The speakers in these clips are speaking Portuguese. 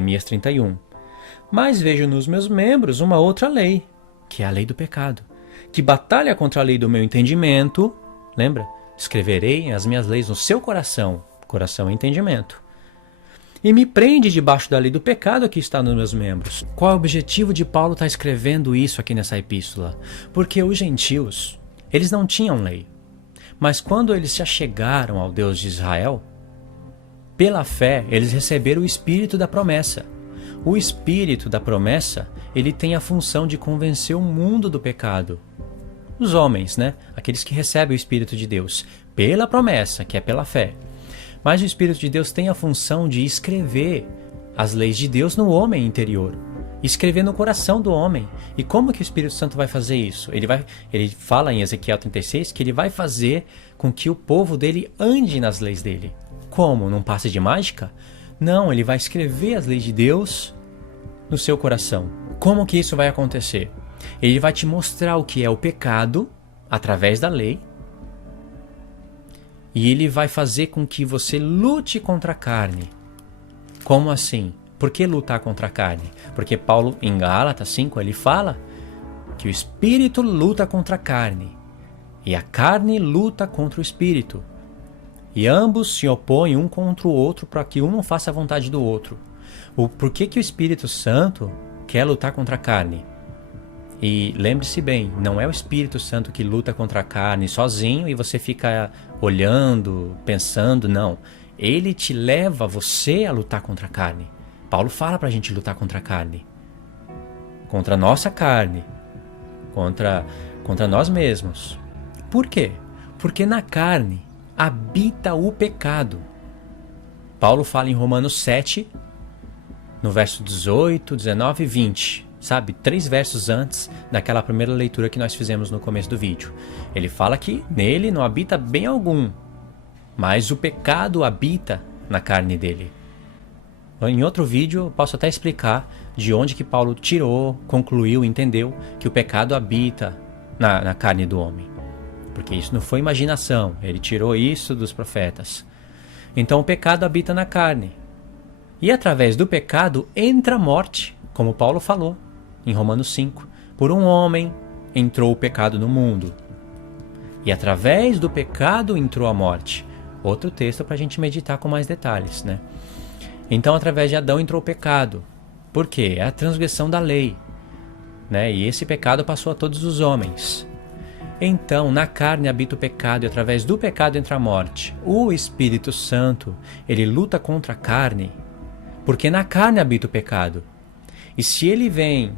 Jeremias 31. Mas vejo nos meus membros uma outra lei, que é a lei do pecado, que batalha contra a lei do meu entendimento. Lembra? Escreverei as minhas leis no seu coração. Coração é entendimento. E me prende debaixo da lei do pecado que está nos meus membros. Qual é o objetivo de Paulo estar escrevendo isso aqui nessa epístola? Porque os gentios, eles não tinham lei. Mas quando eles se achegaram ao Deus de Israel, pela fé, eles receberam o Espírito da promessa. O Espírito da promessa, ele tem a função de convencer o mundo do pecado. Os homens, né? Aqueles que recebem o Espírito de Deus pela promessa, que é pela fé. Mas o Espírito de Deus tem a função de escrever as leis de Deus no homem interior. Escrever no coração do homem. E como que o Espírito Santo vai fazer isso? Ele fala em Ezequiel 36 que ele vai fazer com que o povo dele ande nas leis dele. Como? Num passe de mágica? Não, ele vai escrever as leis de Deus no seu coração. Como que isso vai acontecer? Ele vai te mostrar o que é o pecado através da lei. E ele vai fazer com que você lute contra a carne. Como assim? Por que lutar contra a carne? Porque Paulo, em Gálatas 5, ele fala que o espírito luta contra a carne. E a carne luta contra o espírito. E ambos se opõem um contra o outro para que um não faça a vontade do outro. Por que o Espírito Santo quer lutar contra a carne? E lembre-se bem, não é o Espírito Santo que luta contra a carne sozinho e você fica olhando, pensando, não. Ele te leva você a lutar contra a carne. Paulo fala para a gente lutar contra a carne. Contra a nossa carne. Contra nós mesmos. Por quê? Porque na carne habita o pecado. Paulo fala em Romanos 7, no verso 18, 19 e 20. Sabe, 3 versos antes daquela primeira leitura que nós fizemos no começo do vídeo. Ele fala que nele não habita bem algum, mas o pecado habita na carne dele. Em outro vídeo eu posso até explicar de onde que Paulo tirou, concluiu, entendeu que o pecado habita na carne do homem. Porque isso não foi imaginação, ele tirou isso dos profetas. Então o pecado habita na carne. E através do pecado entra a morte, como Paulo falou em Romanos 5. Por um homem entrou o pecado no mundo. E através do pecado entrou a morte. Outro texto para a gente meditar com mais detalhes, né? Então através de Adão entrou o pecado. Por quê? É a transgressão da lei, né? E esse pecado passou a todos os homens. Então, na carne habita o pecado e através do pecado entra a morte. O Espírito Santo, ele luta contra a carne, porque na carne habita o pecado. E se ele vem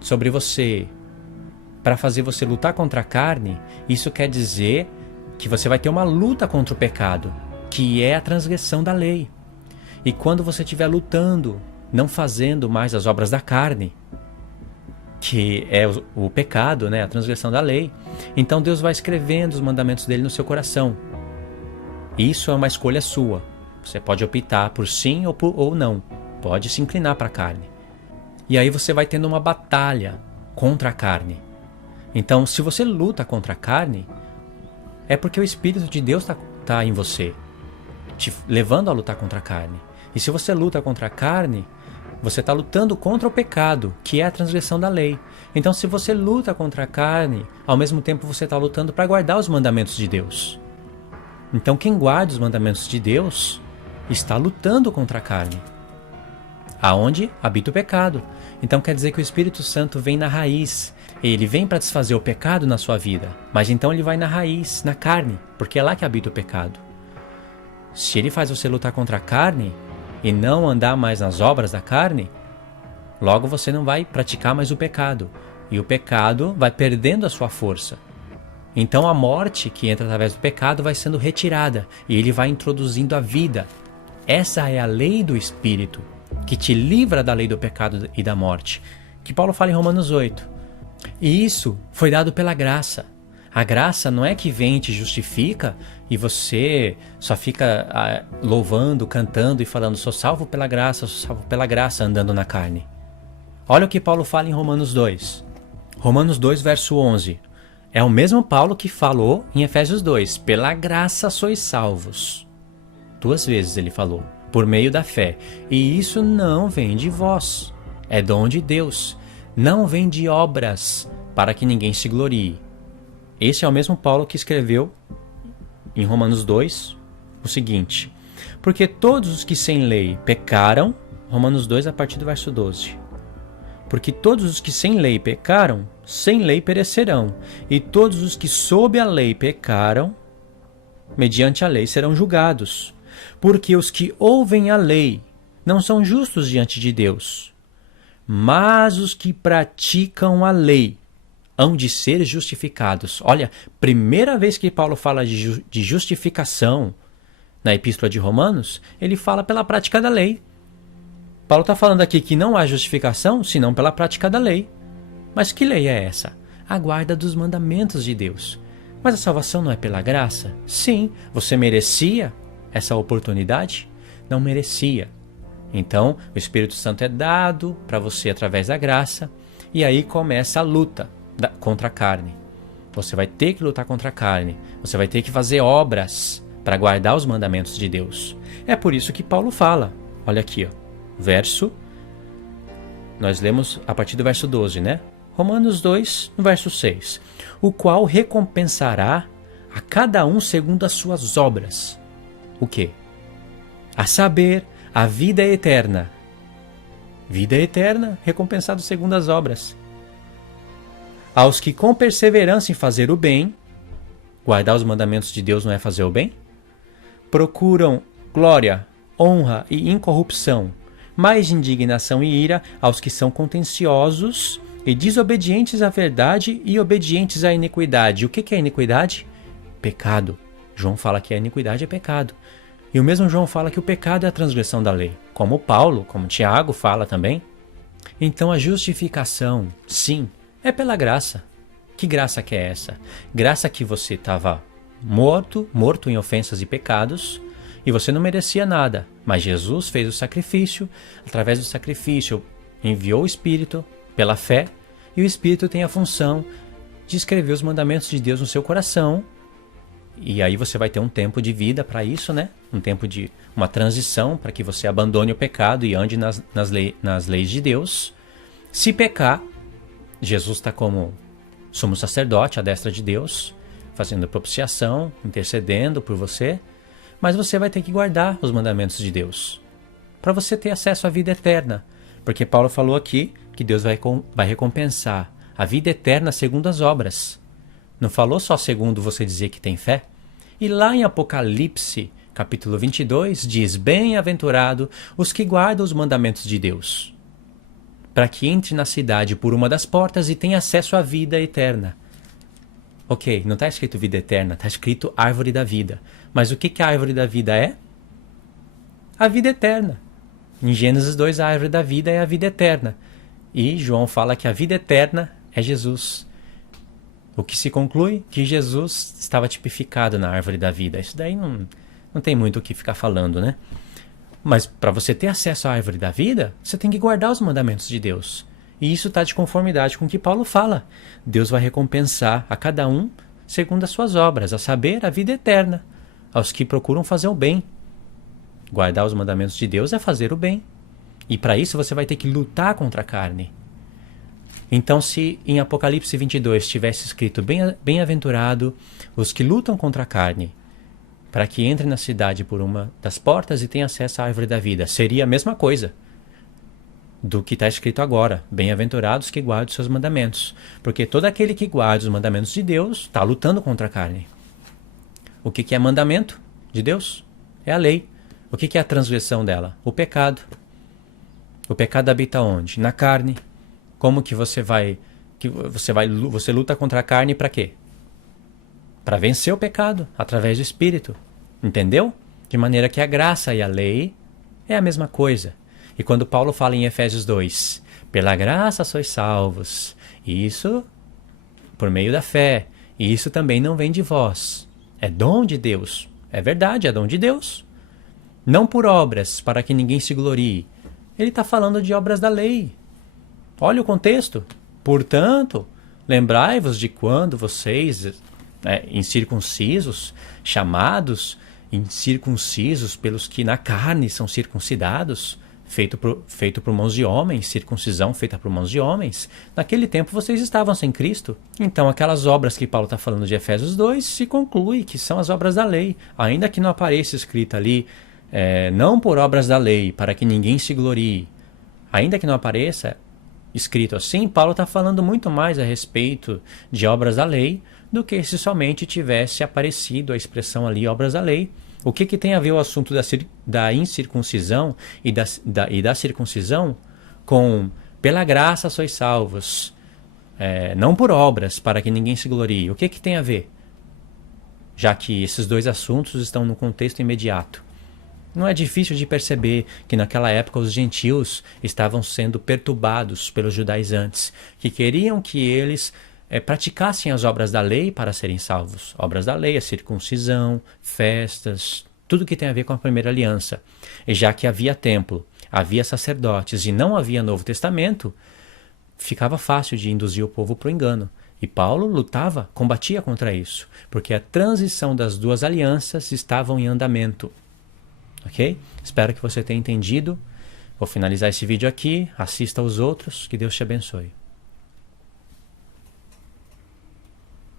sobre você para fazer você lutar contra a carne, isso quer dizer que você vai ter uma luta contra o pecado, que é a transgressão da lei. E quando você estiver lutando, não fazendo mais as obras da carne, que é o pecado, né? A transgressão da lei. Então Deus vai escrevendo os mandamentos dele no seu coração. Isso é uma escolha sua. Você pode optar por sim ou não. Pode se inclinar para a carne. E aí você vai tendo uma batalha contra a carne. Então, se você luta contra a carne, é porque o Espírito de Deus está em você, te levando a lutar contra a carne. E se você luta contra a carne, você está lutando contra o pecado, que é a transgressão da lei. Então, se você luta contra a carne, ao mesmo tempo você está lutando para guardar os mandamentos de Deus. Então, quem guarda os mandamentos de Deus está lutando contra a carne, aonde habita o pecado. Então, quer dizer que o Espírito Santo vem na raiz. Ele vem para desfazer o pecado na sua vida, mas então ele vai na raiz, na carne, porque é lá que habita o pecado. Se ele faz você lutar contra a carne e não andar mais nas obras da carne, logo você não vai praticar mais o pecado. E o pecado vai perdendo a sua força. Então a morte que entra através do pecado vai sendo retirada e ele vai introduzindo a vida. Essa é a lei do Espírito, que te livra da lei do pecado e da morte, que Paulo fala em Romanos 8. E isso foi dado pela graça. A graça não é que vem e te justifica e você só fica louvando, cantando e falando sou salvo pela graça, andando na carne. Olha o que Paulo fala em Romanos 2. Romanos 2, verso 11. É o mesmo Paulo que falou em Efésios 2. Pela graça sois salvos. 2 vezes ele falou. por meio da fé. E isso não vem de vós, é dom de Deus. Não vem de obras, para que ninguém se glorie. Esse é o mesmo Paulo que escreveu em Romanos 2 o seguinte: porque todos os que sem lei pecaram, Romanos 2 a partir do verso 12. Porque todos os que sem lei pecaram, sem lei perecerão, e todos os que sob a lei pecaram, mediante a lei serão julgados. Porque os que ouvem a lei não são justos diante de Deus, mas os que praticam a lei hão de ser justificados. Olha, primeira vez que Paulo fala de justificação na Epístola de Romanos, ele fala pela prática da lei. Paulo está falando aqui que não há justificação senão pela prática da lei. Mas que lei é essa? A guarda dos mandamentos de Deus. Mas a salvação não é pela graça? Sim. Você merecia essa oportunidade? Não merecia. Então, o Espírito Santo é dado para você através da graça, e aí começa a luta contra a carne. Você vai ter que lutar contra a carne. Você vai ter que fazer obras para guardar os mandamentos de Deus. É por isso que Paulo fala. Olha aqui, ó. Nós lemos a partir do verso 12, né? Romanos 2, no verso 6. O qual recompensará a cada um segundo as suas obras. O quê? A saber, a vida eterna. Vida eterna, recompensado segundo as obras. Aos que com perseverança em fazer o bem, guardar os mandamentos de Deus não é fazer o bem? Procuram glória, honra e incorrupção, mais indignação e ira aos que são contenciosos e desobedientes à verdade e obedientes à iniquidade. O que é iniquidade? Pecado. João fala que a iniquidade é pecado. E o mesmo João fala que o pecado é a transgressão da lei. Como Paulo, como Tiago fala também. Então a justificação, sim, é pela graça. Que graça que é essa? Graça que você estava morto em ofensas e pecados, e você não merecia nada. Mas Jesus fez o sacrifício, através do sacrifício enviou o Espírito pela fé, e o Espírito tem a função de escrever os mandamentos de Deus no seu coração. E aí você vai ter um tempo de vida para isso, né? Um tempo de uma transição para que você abandone o pecado e ande nas leis de Deus. Se pecar, Jesus está como sumo sacerdote à destra de Deus, fazendo propiciação, intercedendo por você. Mas você vai ter que guardar os mandamentos de Deus para você ter acesso à vida eterna. Porque Paulo falou aqui que Deus vai recompensar a vida eterna segundo as obras. Não falou só segundo você dizer que tem fé? E lá em Apocalipse, capítulo 22, diz: bem-aventurado os que guardam os mandamentos de Deus, para que entre na cidade por uma das portas e tenha acesso à vida eterna. Ok, não está escrito vida eterna, está escrito árvore da vida. Mas o que a árvore da vida é? A vida eterna. Em Gênesis 2, a árvore da vida é a vida eterna. E João fala que a vida eterna é Jesus. O que se conclui? Que Jesus estava tipificado na árvore da vida. Isso daí não tem muito o que ficar falando, né? Mas para você ter acesso à árvore da vida, você tem que guardar os mandamentos de Deus. E isso está de conformidade com o que Paulo fala. Deus vai recompensar a cada um segundo as suas obras, a saber, a vida eterna, aos que procuram fazer o bem. Guardar os mandamentos de Deus é fazer o bem. E para isso você vai ter que lutar contra a carne. Então, se em Apocalipse 22 tivesse escrito bem-aventurado os que lutam contra a carne, para que entrem na cidade por uma das portas e tenham acesso à árvore da vida, seria a mesma coisa do que está escrito agora: bem-aventurados que guardam os seus mandamentos. Porque todo aquele que guarda os mandamentos de Deus está lutando contra a carne. O que é mandamento de Deus? É a lei. O que é a transgressão dela? O pecado. O pecado habita onde? Na carne. Como que você luta contra a carne para quê? Para vencer o pecado, através do Espírito. Entendeu? De maneira que a graça e a lei é a mesma coisa. E quando Paulo fala em Efésios 2, pela graça sois salvos, isso por meio da fé, e isso também não vem de vós. É dom de Deus. É verdade, é dom de Deus. Não por obras, para que ninguém se glorie. Ele está falando de obras da lei. Olha o contexto. Portanto, lembrai-vos de quando vocês, incircuncisos, chamados incircuncisos pelos que na carne são circuncidados, feito por mãos de homens, circuncisão feita por mãos de homens. Naquele tempo vocês estavam sem Cristo. Então aquelas obras que Paulo está falando de Efésios 2 se conclui que são as obras da lei, ainda que não apareça escrito ali, não por obras da lei, para que ninguém se glorie. Ainda que não apareça escrito assim, Paulo está falando muito mais a respeito de obras da lei do que se somente tivesse aparecido a expressão ali, obras da lei. O que tem a ver o assunto da incircuncisão e da circuncisão com pela graça sois salvos, não por obras, para que ninguém se glorie? O que tem a ver? Já que esses dois assuntos estão no contexto imediato. Não é difícil de perceber que naquela época os gentios estavam sendo perturbados pelos judaizantes, que queriam que eles praticassem as obras da lei para serem salvos. Obras da lei, a circuncisão, festas, tudo que tem a ver com a primeira aliança. E já que havia templo, havia sacerdotes e não havia Novo Testamento, ficava fácil de induzir o povo para o engano. E Paulo lutava, combatia contra isso, porque a transição das duas alianças estavam em andamento. Ok? Espero que você tenha entendido. Vou finalizar esse vídeo aqui. Assista aos outros. Que Deus te abençoe.